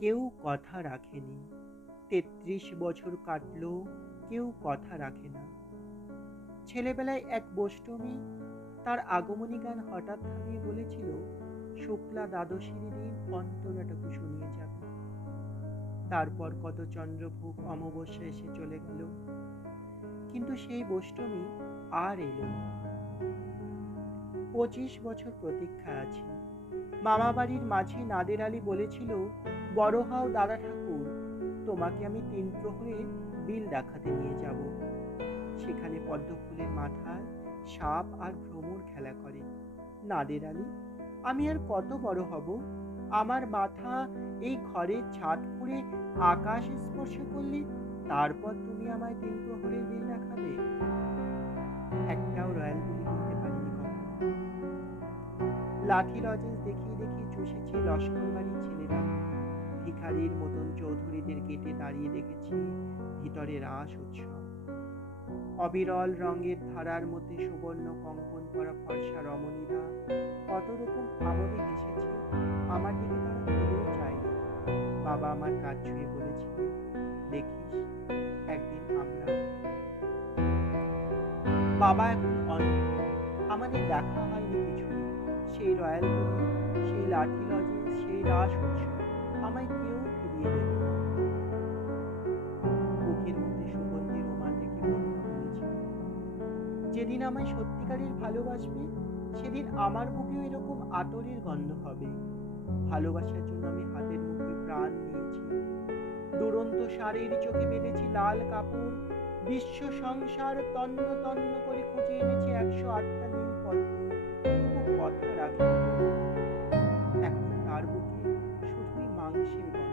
কেউ কথা রাখেনি। ৩৩ বছর কাটলো, কেউ কথা রাখে না। ছেলেবেলায় এক বষ্টমী তার আগমনী গান হঠাৎ থামিয়ে বলেছিল, শুক্লা দ্বাদশীর দিন অন্তরাটুকু শুনিয়ে যাবে। তারপর কত চন্দ্রভোগ অমাবস্যা এসে চলে গেল, কিন্তু সেই বষ্টমী আর এলো না। ২৫ বছর প্রতীক্ষায় আছি। মামা বাড়ির মাঝি নাদের আলী বলেছিল, বড় হও দাদা ঠাকুর, তোমাকে আমি ৩ প্রহরে বিল দেখাতে নিয়ে যাব। সেখানে পদ্ম ফুলের মাথায় সাপ আর ভ্রমর খেলা করে। নাদের আলী, আমি আর কত বড় হব? আমার মাথা এই ঘরের ছাদ ফুঁড়ে আকাশ স্পর্শ করলে তারপর তুমি আমায় ৩ প্রহরের বিল দেখাবে? একটাও রয়্যাল গুলি কিনতে পারিনি কখনো। লাঠি লজেন্স দেখিয়ে দেখিয়ে চষেছে লস্কর বাড়ির ছেলেরা। ভিখারির মতন চৌধুরীদের গেটে দাঁড়িয়ে দেখেছি ভিতরে রাস উৎসব। অবিরল রঙের ধারার মধ্যে সুবর্ণ কঙ্কন পরা ফর্সা রমণীরা কত রকম আমোদে হেসেছে, আমার দিকে তারা ফিরেও চায়নি। বাবা আমার কাজ ছুঁয়ে বলেছিলেন, দেখিস একদিন আমরা। বাবা এখন অন্ধ, আমাদের দেখা হয়নি কিছু। সেই রয়্যাল গুলি, সেই লাঠি লজেন্স, সেই রাস উৎসব আমায় কেউ ফিরিয়ে দেবে না। বুকের মধ্যে সুগন্ধি রুমাল রেখে বড়রা বলেছিল, যেদিন আমায় সত্যিকারের ভালোবাসবে সেদিন আমার বুকেও এরকম আতরের গন্ধ হবে। ভালোবাসার জন্য আমি হাতের মুঠোয় প্রাণ নিয়েছি। দুরন্ত ষাঁড়ের চোখে বেঁধেছি লাল কাপড়। বিশ্ব সংসার তন্ন তন্ন করে খুঁজে এনেছি ১০৮টা নীল পদ্ম, তবু কথা রাখিনি। এখন তার বুকে শুধুই মাংসের গন্ধ।